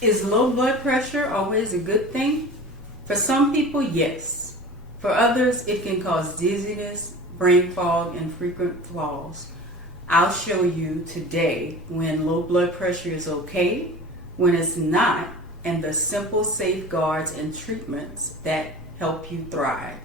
Is low blood pressure always a good thing? For some people, yes. For others, it can cause dizziness, brain fog, and frequent falls. I'll show you today when low blood pressure is okay, when it's not, and the simple safeguards and treatments that help you thrive.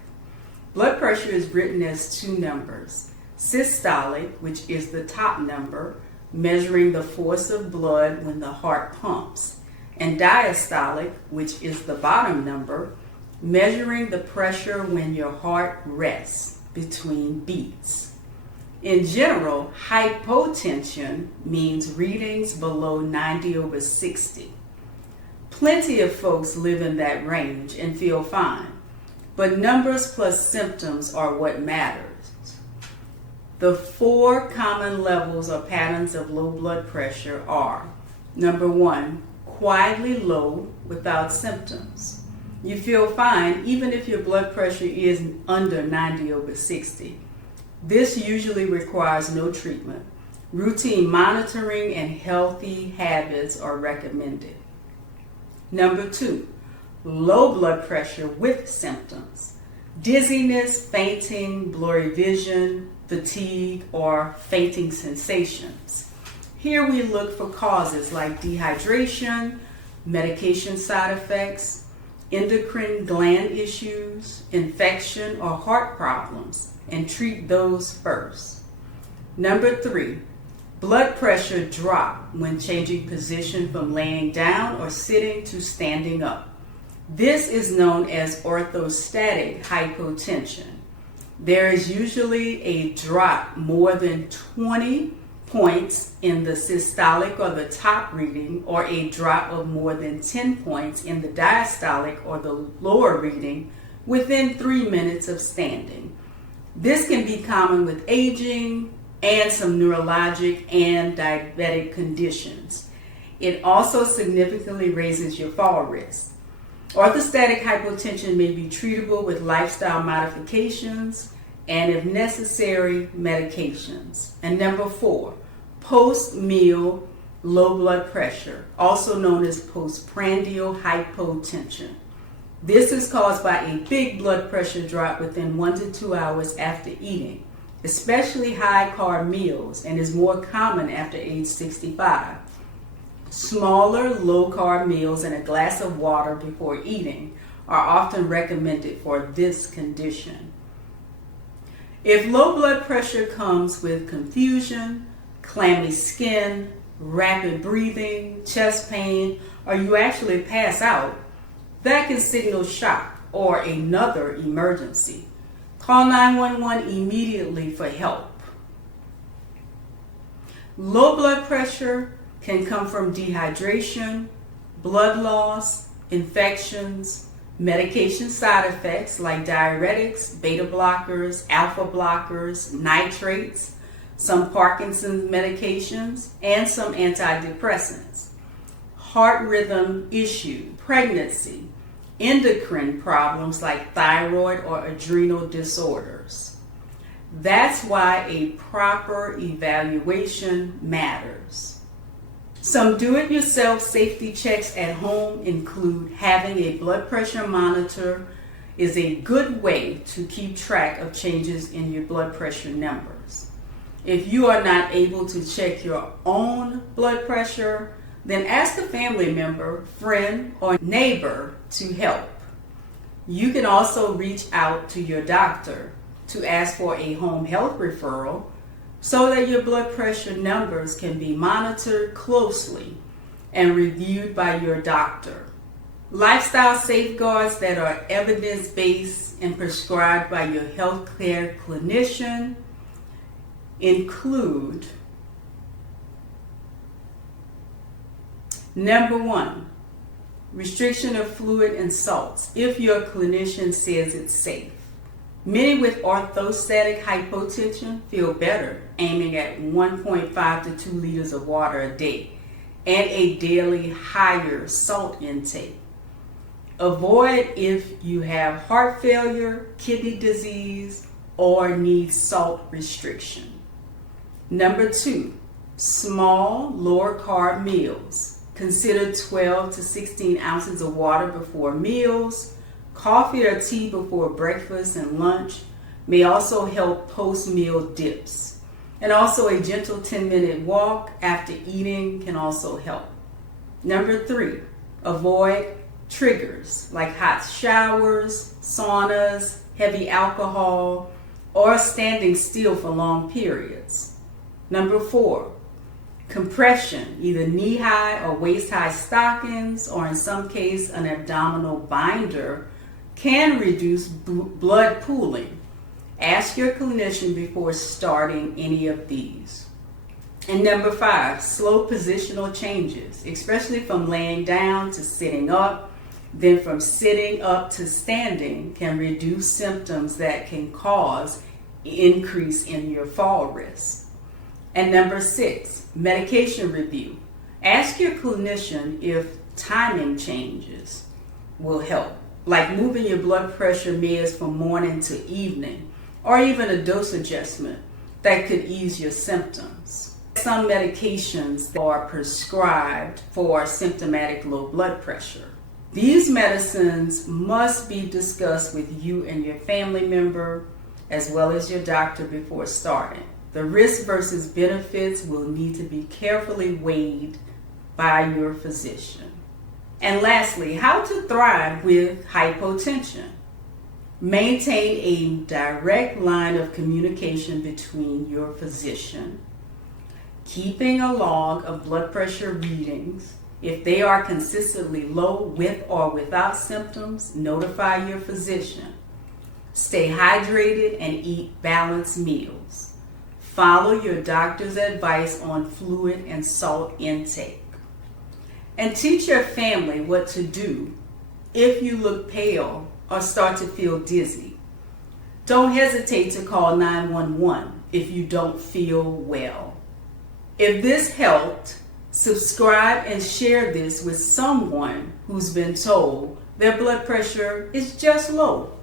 Blood pressure is written as two numbers. Systolic, which is the top number, measuring the force of blood when the heart pumps, and diastolic, which is the bottom number, measuring the pressure when your heart rests between beats. In general, hypotension means readings below 90/60. Plenty of folks live in that range and feel fine, but numbers plus symptoms are what matters. The 4 common levels or patterns of low blood pressure are: number 1, quietly low without symptoms. You feel fine even if your blood pressure is under 90/60. This usually requires no treatment. Routine monitoring and healthy habits are recommended. Number 2, low blood pressure with symptoms: dizziness, fainting, blurry vision, fatigue, or fainting sensations. Here we look for causes like dehydration, medication side effects, endocrine gland issues, infection, or heart problems, and treat those first. Number 3, blood pressure drop when changing position from laying down or sitting to standing up. This is known as orthostatic hypotension. There is usually a drop more than 20 points in the systolic or the top reading, or a drop of more than 10 points in the diastolic or the lower reading within 3 minutes of standing. This can be common with aging and some neurologic and diabetic conditions. It also significantly raises your fall risk. Orthostatic hypotension may be treatable with lifestyle modifications and, if necessary, medications. And number 4, post-meal low blood pressure, also known as postprandial hypotension. This is caused by a big blood pressure drop within 1 to 2 hours after eating, especially high-carb meals, and is more common after age 65. Smaller, low-carb meals and a glass of water before eating are often recommended for this condition. If low blood pressure comes with confusion, clammy skin, rapid breathing, chest pain, or you actually pass out, that can signal shock or another emergency. Call 911 immediately for help. Low blood pressure can come from dehydration, blood loss, infections, medication side effects like diuretics, beta blockers, alpha blockers, nitrates, some Parkinson's medications, and some antidepressants. Heart rhythm issue, pregnancy, endocrine problems like thyroid or adrenal disorders. That's why a proper evaluation matters. Some do-it-yourself safety checks at home include having a blood pressure monitor is a good way to keep track of changes in your blood pressure numbers. If you are not able to check your own blood pressure, then ask a family member, friend, or neighbor to help. You can also reach out to your doctor to ask for a home health referral so that your blood pressure numbers can be monitored closely and reviewed by your doctor. Lifestyle safeguards that are evidence-based and prescribed by your healthcare clinician include: number 1, restriction of fluid and salts if your clinician says it's safe. Many with orthostatic hypotension feel better aiming at 1.5 to 2 liters of water a day and a daily higher salt intake. Avoid if you have heart failure, kidney disease, or need salt restriction. Number 2, small lower carb meals. Consider 12 to 16 ounces of water before meals. Coffee or tea before breakfast and lunch may also help post-meal dips. And also a gentle 10-minute walk after eating can also help. Number 3, avoid triggers like hot showers, saunas, heavy alcohol, or standing still for long periods. Number 4, compression, either knee-high or waist-high stockings, or in some case an abdominal binder, can reduce blood pooling. Ask your clinician before starting any of these. And number 5, slow positional changes, especially from laying down to sitting up, then from sitting up to standing, can reduce symptoms that can cause increase in your fall risk. And number 6, medication review. Ask your clinician if timing changes will help, like moving your blood pressure meds from morning to evening, or even a dose adjustment that could ease your symptoms. Some medications are prescribed for symptomatic low blood pressure. These medicines must be discussed with you and your family member, as well as your doctor before starting. The risk versus benefits will need to be carefully weighed by your physician. And lastly, how to thrive with hypotension. Maintain a direct line of communication between your physician. Keeping a log of blood pressure readings. If they are consistently low with or without symptoms, notify your physician. Stay hydrated and eat balanced meals. Follow your doctor's advice on fluid and salt intake. And teach your family what to do if you look pale or start to feel dizzy. Don't hesitate to call 911 if you don't feel well. If this helped, subscribe and share this with someone who's been told their blood pressure is just low.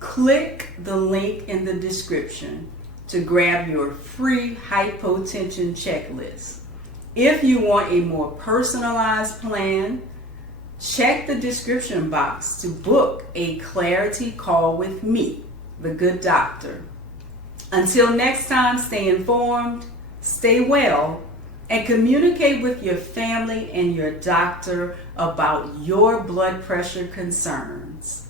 Click the link in the description to grab your free hypotension checklist. If you want a more personalized plan, check the description box to book a clarity call with me, the good doctor. Until next time, stay informed, stay well, and communicate with your family and your doctor about your blood pressure concerns.